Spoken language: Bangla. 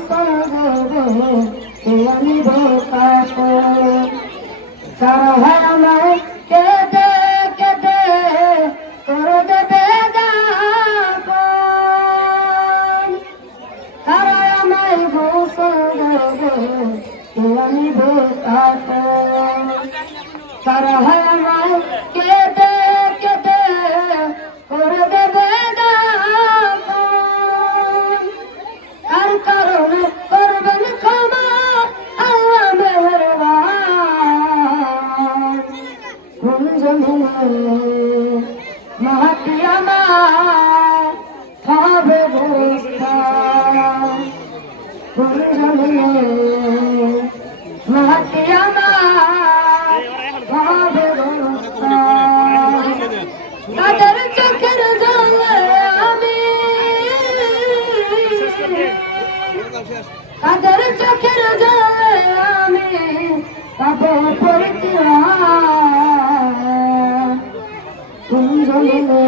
গোসল দেবে কে আনিবে কাপড় তারা হয় আমায় কেঁদে কেঁদে করে দেবে দাফন তারা আমায় গোসল দেবে কে আনিবে কাপড় তারা হয় আমায় কেঁদে কেঁদে করে দেবে দাফন আর কারণে করবেন ক্ষমা আল্লাহ মেহেরবান কোন জমিনে মাটি আমার হবে গোরস্থান কোন জমিনে মাটি আমার হবে গোরস্থান তাদের চোখের জলে আমি তাদের চোখের জলে আমি পাবো পরিত্রাণ কোন জমিনে